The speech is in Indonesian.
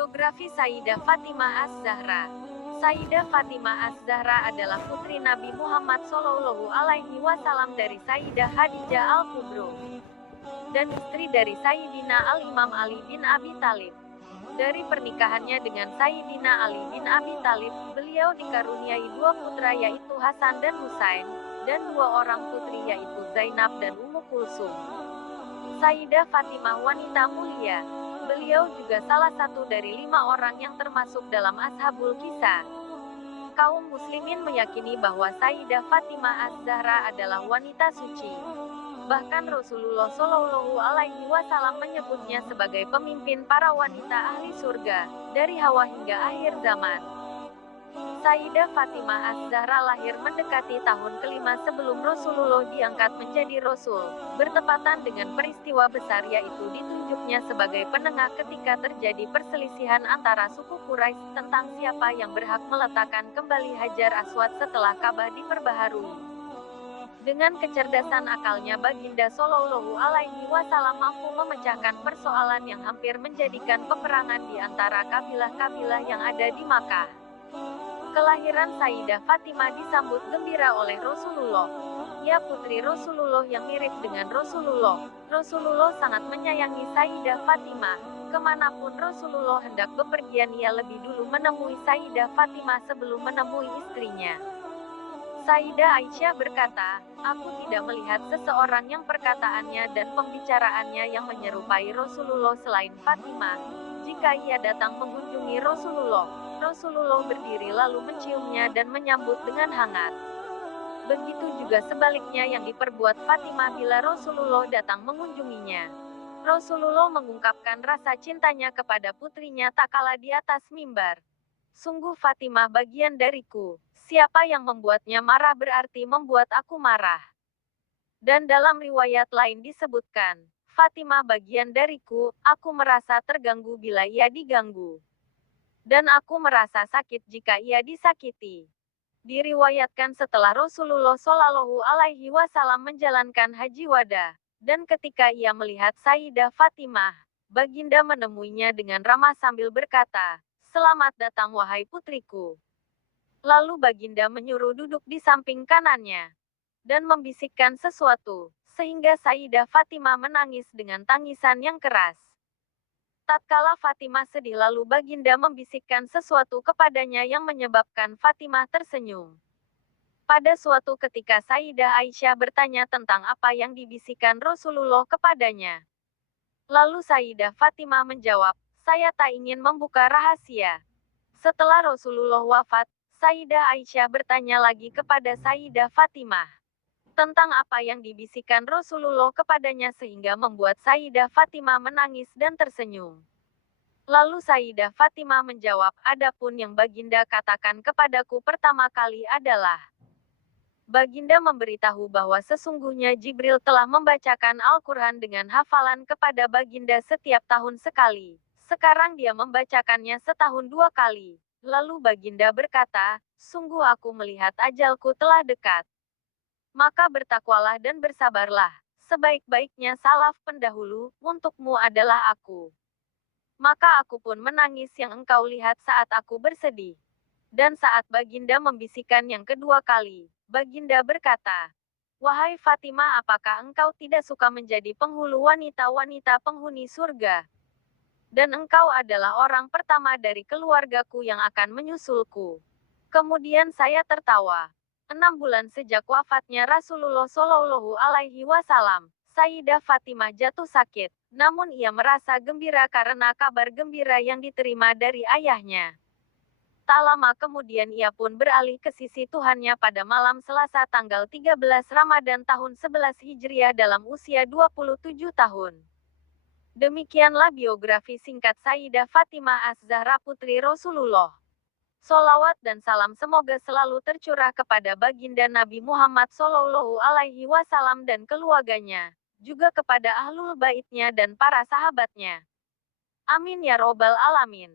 Biografi Sayyidah Fatimah Az-Zahra. Sayyidah Fatimah Az-Zahra adalah putri Nabi Muhammad SAW dari Sayyidah Khadijah Al-Kubro dan istri dari Sayyidina Al-Imam Ali bin Abi Thalib. Dari pernikahannya dengan Sayyidina Ali bin Abi Thalib, beliau dikaruniai dua putra yaitu Hasan dan Husain, dan dua orang putri yaitu Zainab dan Ummu Kulsum. Sayyidah Fatimah wanita mulia. Beliau juga salah satu dari 5 orang yang termasuk dalam Ashabul Kisah. Kaum muslimin meyakini bahwa Sayyidah Fatimah Az-Zahra adalah wanita suci. Bahkan Rasulullah SAW menyebutnya sebagai pemimpin para wanita ahli surga, dari Hawa hingga akhir zaman. Sayyidah Fatimah Az-Zahra lahir mendekati tahun kelima sebelum Rasulullah diangkat menjadi Rasul, bertepatan dengan peristiwa besar yaitu ditunjuknya sebagai penengah ketika terjadi perselisihan antara suku Quraisy tentang siapa yang berhak meletakkan kembali Hajar Aswad setelah Ka'bah diperbaharui. Dengan kecerdasan akalnya Baginda Shallallahu Alaihi Wasallam mampu memecahkan persoalan yang hampir menjadikan peperangan di antara kabilah-kabilah yang ada di Makkah. Kelahiran Sayyidah Fatimah disambut gembira oleh Rasulullah. Ia putri Rasulullah yang mirip dengan Rasulullah. Rasulullah sangat menyayangi Sayyidah Fatimah. Kemanapun Rasulullah hendak bepergian ia lebih dulu menemui Sayyidah Fatimah sebelum menemui istrinya. Sayyidah Aisyah berkata, "Aku tidak melihat seseorang yang perkataannya dan pembicaraannya yang menyerupai Rasulullah selain Fatimah. Jika ia datang mengunjungi Rasulullah berdiri lalu menciumnya dan menyambut dengan hangat. Begitu juga sebaliknya yang diperbuat Fatimah bila Rasulullah datang mengunjunginya. Rasulullah mengungkapkan rasa cintanya kepada putrinya tak kala di atas mimbar. Sungguh Fatimah bagian dariku. Siapa yang membuatnya marah berarti membuat aku marah." Dan dalam riwayat lain disebutkan, "Fatimah bagian dariku, aku merasa terganggu bila ia diganggu. Dan aku merasa sakit jika ia disakiti." Diriwayatkan setelah Rasulullah Shallallahu Alaihi Wasallam menjalankan haji wada, dan ketika ia melihat Sayyidah Fatimah, Baginda menemuinya dengan ramah sambil berkata, "Selamat datang wahai putriku." Lalu Baginda menyuruh duduk di samping kanannya, dan membisikkan sesuatu, sehingga Sayyidah Fatimah menangis dengan tangisan yang keras. Tatkala Fatimah sedih lalu Baginda membisikkan sesuatu kepadanya yang menyebabkan Fatimah tersenyum. Pada suatu ketika Sayyidah Aisyah bertanya tentang apa yang dibisikkan Rasulullah kepadanya. Lalu Sayyidah Fatimah menjawab, "Saya tak ingin membuka rahasia." Setelah Rasulullah wafat, Sayyidah Aisyah bertanya lagi kepada Sayyidah Fatimah tentang apa yang dibisikkan Rasulullah kepadanya sehingga membuat Sayyidah Fatimah menangis dan tersenyum. Lalu Sayyidah Fatimah menjawab, "Adapun yang Baginda katakan kepadaku pertama kali adalah, Baginda memberitahu bahwa sesungguhnya Jibril telah membacakan Al-Quran dengan hafalan kepada Baginda setiap tahun sekali. Sekarang dia membacakannya setahun 2 kali. Lalu Baginda berkata, sungguh aku melihat ajalku telah dekat. Maka bertakwalah dan bersabarlah. Sebaik-baiknya salaf pendahulu, untukmu adalah aku. Maka aku pun menangis yang engkau lihat saat aku bersedih." Dan saat Baginda membisikkan yang kedua kali, Baginda berkata, "Wahai Fatimah, apakah engkau tidak suka menjadi penghulu wanita-wanita penghuni surga? Dan engkau adalah orang pertama dari keluargaku yang akan menyusulku." Kemudian saya tertawa. 6 bulan sejak wafatnya Rasulullah Shallallahu Alaihi Wasallam, Sayyidah Fatimah jatuh sakit, namun ia merasa gembira karena kabar gembira yang diterima dari ayahnya. Tak lama kemudian ia pun beralih ke sisi Tuhannya pada malam Selasa tanggal 13 Ramadan tahun 11 Hijriah dalam usia 27 tahun. Demikianlah biografi singkat Sayyidah Fatimah Az-Zahra putri Rasulullah. Sholawat dan salam semoga selalu tercurah kepada Baginda Nabi Muhammad Shallallahu Alaihi Wasallam dan keluarganya, juga kepada ahlul baitnya dan para sahabatnya. Amin ya robbal alamin.